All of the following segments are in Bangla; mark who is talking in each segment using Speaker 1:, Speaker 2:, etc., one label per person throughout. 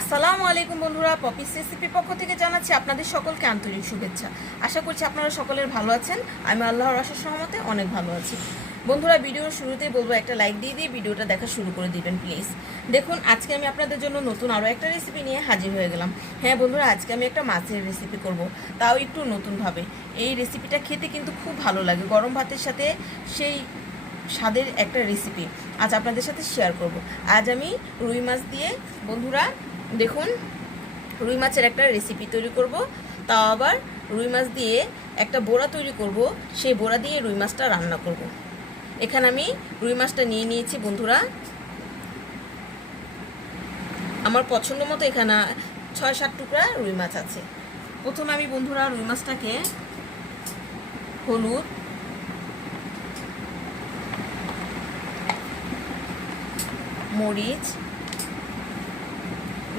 Speaker 1: আসসালামু আলাইকুম বন্ধুরা পপিস রেসিপির পক্ষ থেকে জানাচ্ছি আপনাদের সকলকে আন্তরিক শুভেচ্ছা। আশা করছি আপনারা সকলের ভালো আছেন। আমি আল্লাহর আশার সহমতে অনেক ভালো আছি। বন্ধুরা, ভিডিওর শুরুতেই বলব একটা লাইক দিয়ে দিয়ে ভিডিওটা দেখা শুরু করে দিবেন, প্লিজ। দেখুন, আজকে আমি আপনাদের জন্য নতুন আরও একটা রেসিপি নিয়ে হাজির হয়ে গেলাম। হ্যাঁ বন্ধুরা, আজকে আমি একটা মাছের রেসিপি করব, তাও একটু নতুনভাবে। এই রেসিপিটা খেতে কিন্তু খুব ভালো লাগে। গরম ভাতের সাথে সেই স্বাদের একটা রেসিপি আজ আপনাদের সাথে শেয়ার করব। আজ আমি রুই মাছ দিয়ে, বন্ধুরা দেখুন, রুই মাছের একটা রেসিপি তৈরি করব। তাও আবার রুই মাছ দিয়ে একটা বোড়া তৈরি করব। সেই বোড়া দিয়ে রুই মাছটা রান্না করব। এখানে আমি রুই মাছটা নিয়ে নিয়েছি, বন্ধুরা। আমার পছন্দ মতো এখানে ছয় সাত টুকরা রুই মাছ আছে। প্রথমে আমি, বন্ধুরা, রুই মাছটাকে হলুদ, মরিচ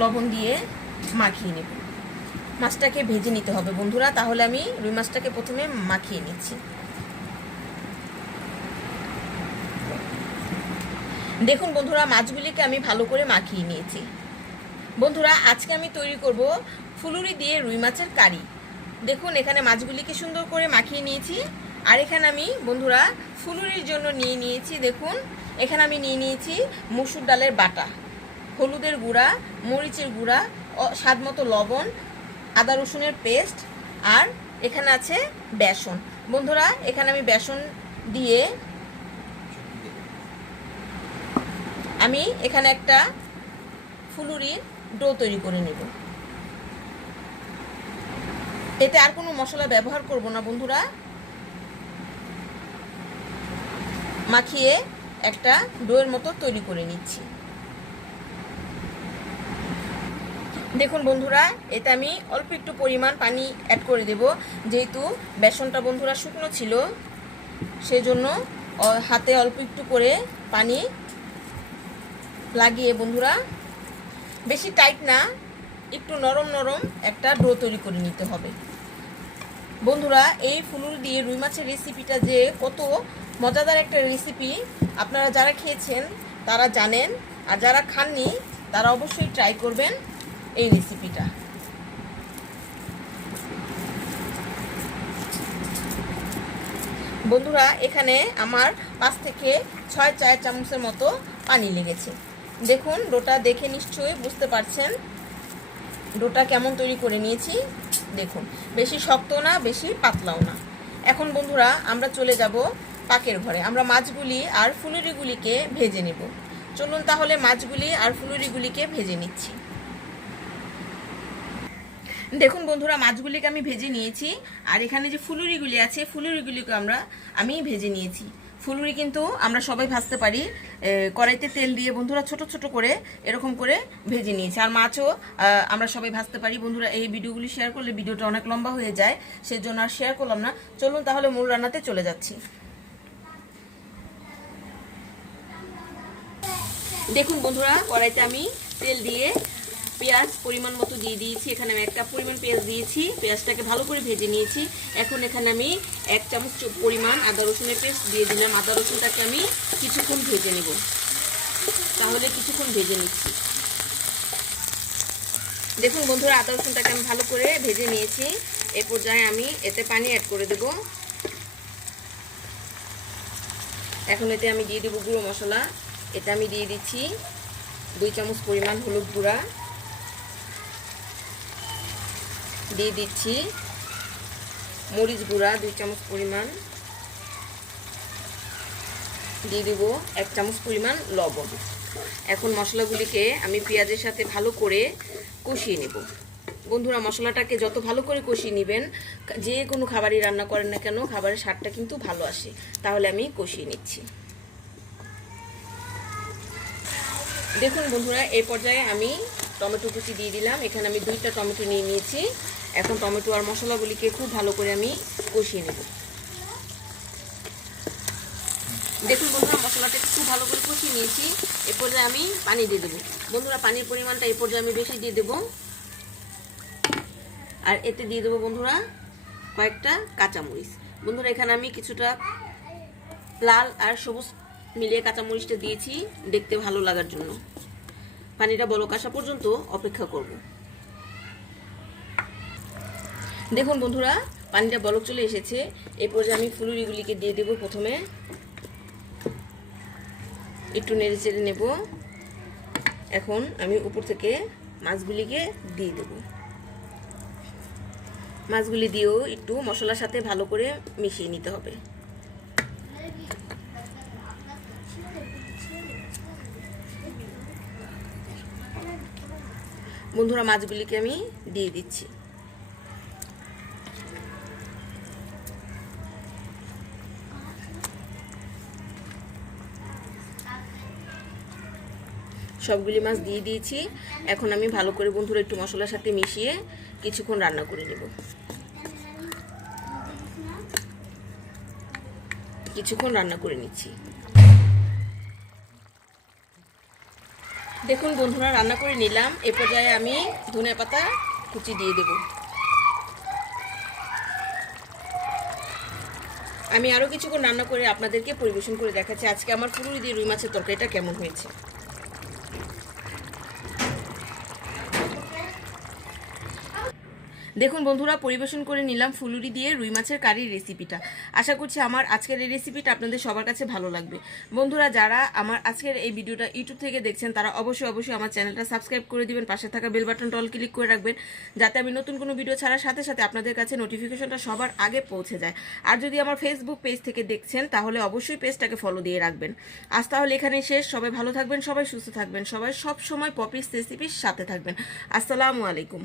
Speaker 1: লবণ দিয়ে মাখিয়ে নেব। মাছটাকে ভেজে নিতে হবে বন্ধুরা, তাহলে আমি রুই মাছটাকে প্রথমে মাখিয়ে নিচ্ছি। দেখুন বন্ধুরা, মাছগুলিকে আমি ভালো করে মাখিয়ে নিয়েছি। বন্ধুরা, আজকে আমি তৈরি করব ফুলুরি দিয়ে রুই মাছের কারি। দেখুন, এখানে মাছগুলিকে সুন্দর করে মাখিয়ে নিয়েছি। আর এখানে আমি, বন্ধুরা, ফুলুরির জন্য নিয়ে নিয়েছি, দেখুন, এখানে আমি নিয়ে নিয়েছি মুসুর ডালের বাটা। হলুদের গুঁড়া, মরিচের গুঁড়া স্বাদ মতো লবণ, আদা রসুনের পেস্ট আর এখানে আছে বেসন। বন্ধুরা, এখানে আমি বেসন দিয়ে আমি এখানে একটা ফুলুরির ডো তৈরি করে নেব। এতে আর কোনো মশলা ব্যবহার করব না, বন্ধুরা। মাখিয়ে একটা ডোয়ের মতো তৈরি করে নিচ্ছি। দেখুন বন্ধুরা, এতে আমি অল্প একটু পরিমাণ পানি অ্যাড করে দেব। যেহেতু বেসনটা বন্ধুরা শুকনো ছিল, সেজন্য হাতে অল্প একটু করে পানি লাগিয়ে বন্ধুরা, বেশি টাইট না, একটু নরম নরম একটা ডো তৈরি করে নিতে হবে। বন্ধুরা, এই ফুলুর দিয়ে রুই মাছের রেসিপিটা যে কত মজাদার একটা রেসিপি আপনারা যারা খেয়েছেন, তারা জানেন, আর যারা খাননি, তারা অবশ্যই ট্রাই করবেন। এই রেসিপিটা বন্ধুরা, এখানে আমার পাঁচ থেকে ছয় চায়ের চামচের মতো পানি লেগেছে। দেখুন, ডোটা দেখে নিশ্চয়ই বুঝতে পারছেন ডোটা কেমন তৈরি করে নিয়েছি। দেখুন, বেশি শক্ত না, বেশি পাতলাও না। এখন বন্ধুরা, আমরা চলে যাব পাকের ঘরে। আমরা মাছগুলি আর ফুলুরিগুলিকে ভেজে নেব। চলুন তাহলে মাছগুলি আর ফুলুরিগুলিকে ভেজে নিচ্ছি। দেখুন বন্ধুরা, মাছগুলিকে আমি ভেজে নিয়েছি। আর এখানে যে ফুলুরিগুলি আছে, ফুলুরিগুলিকে আমরা আমি ভেজে নিয়েছি। ফুলুরি কিন্তু আমরা সবাই ভাজতে পারি। কড়াইতে তেল দিয়ে বন্ধুরা ছোট ছোট করে এরকম করে ভেজে নিয়েছি। আর মাছও আমরা সবাই ভাজতে পারি। বন্ধুরা, এই ভিডিওগুলি শেয়ার করলে ভিডিওটা অনেক লম্বা হয়ে যায় সেই জন্য আর শেয়ার করলাম না। চলুন তাহলে মূল রান্নাতে চলে যাচ্ছি। দেখুন বন্ধুরা, কড়াইতে আমি তেল দিয়ে পেঁয়াজ পরিমাণ মতো দিয়ে দিয়েছি। এখানে আমি একটা পরিমাণ পেঁয়াজ দিয়েছি। পেঁয়াজটাকে ভালো করে ভেজে নিয়েছি। এখন এখানে আমি এক চামচ পরিমাণ আদা রসুনের পেস্ট দিয়ে দিলাম। আদা রসুনটাকে আমি কিছুক্ষণ ভেজে নেব। তাহলে কিছুক্ষণ ভেজে নিচ্ছি। দেখুন বন্ধুরা, আদা রসুনটাকে আমি ভালো করে ভেজে নিয়েছি। এ পর্যায়ে আমি এতে পানি অ্যাড করে দেব। এখন এতে আমি দিয়ে দেবো গুঁড়ো মশলা। এটা আমি দিয়ে দিচ্ছি। দুই চামচ পরিমাণ হলুদ গুঁড়া। দিয়ে দিচ্ছি মরিচ গুঁড়া দুই চামচ পরিমাণ। দিয়ে দেবো এক চামচ পরিমাণ লবণ। এখন মশলাগুলিকে আমি পেঁয়াজের সাথে ভালো করে কষিয়ে নেব। বন্ধুরা, মশলাটাকে যত ভালো করে কষিয়ে নেবেন, যে কোনো খাবারই রান্না করেন না কেন, খাবারের স্বাদটা কিন্তু ভালো আসে। তাহলে আমি কষিয়ে নিচ্ছি। দেখুন বন্ধুরা এই পর্যায়ে আমি টমেটো কুচি দিয়ে দিলাম। এখানে আমি দুইটা টমেটো নিয়ে নিয়েছি। এখন টমেটো আর মশলাগুলিকে খুব ভালো করে আমি কষিয়ে নেব। দেখুন বন্ধুরা, মশলাটা খুব ভালো করে কষিয়ে নিয়েছি। এ পর্যায়ে আমি পানি দিয়ে দেবো। বন্ধুরা, পানির পরিমাণটা এ পর্যায়ে আমি বেশি দিয়ে দেবো। আর এতে দিয়ে দেবো বন্ধুরা কয়েকটা কাঁচামরিচ। বন্ধুরা, এখানে আমি কিছুটা লাল আর সবুজ মিলিয়ে কাঁচামরিচটা দিয়েছি। দেখতে ভালো লাগার জন্য। পানিটা বলক আসা পর্যন্ত অপেক্ষা করব। দেখুন বন্ধুরা, পানিটা বলক চলে এসেছে। এই পর্যায়ে আমি ফুলুরিগুলিকে দিয়ে দেব প্রথমে। একটু নেড়ে চেড়ে নেব। এখন আমি উপর থেকে মাছগুলিকে দিয়ে দেব। মাছগুলি দিয়েও একটু মশলার সাথে ভালো করে মিশিয়ে নিতে হবে। বন্ধুরা, মাছগুলিকে আমি দিয়ে দিচ্ছি। সবগুলি মাছ দিয়ে দিয়েছি। এখন আমি ভালো করে বন্ধুরা একটু মশলার সাথে মিশিয়ে কিছুক্ষণ রান্না করে নেব। কিছুক্ষণ রান্না করে নিচ্ছি। দেখুন বন্ধুরা, রান্না করে নিলাম। এ পর্যায়ে আমি ধনে পাতা কুচি দিয়ে দেব। আমি আরও কিছুক্ষণ রান্না করে আপনাদেরকে পরিবেশন করে দেখাচ্ছি। আজকে আমার ফুলুরি দিয়ে রুই মাছের তরকারিটা কেমন হয়েছে। দেখুন বন্ধুরা, পরিবেশন করে নিলাম ফুলুরি দিয়ে রুই মাছের কারির রেসিপিটা আশা করছি আমার আজকের এই রেসিপিটা আপনাদের সবার কাছে ভালো লাগবে। বন্ধুরা, যারা আমার আজকের এই ভিডিওটা ইউটিউব থেকে দেখছেন, তারা অবশ্যই অবশ্যই আমার চ্যানেলটা সাবস্ক্রাইব করে দিবেন, পাশে থাকা বেল বাটন অল ক্লিক করে রাখবেন, যাতে আমি নতুন কোনো ভিডিও ছাড়ার সাথে সাথে আপনাদের কাছে নোটিফিকেশনটা সবার আগে পৌঁছে যায়। আর যদি আমার ফেসবুক পেজ থেকে দেখছেন, তাহলে অবশ্যই পেজটাকে ফলো দিয়ে রাখবেন। আজ তাহলে এখানে শেষ। সবাই ভালো থাকবেন, সবাই সুস্থ থাকবেন, সবাই সব সময় পপিস রেসিপির সাথে থাকবেন। আসসালামু আলাইকুম।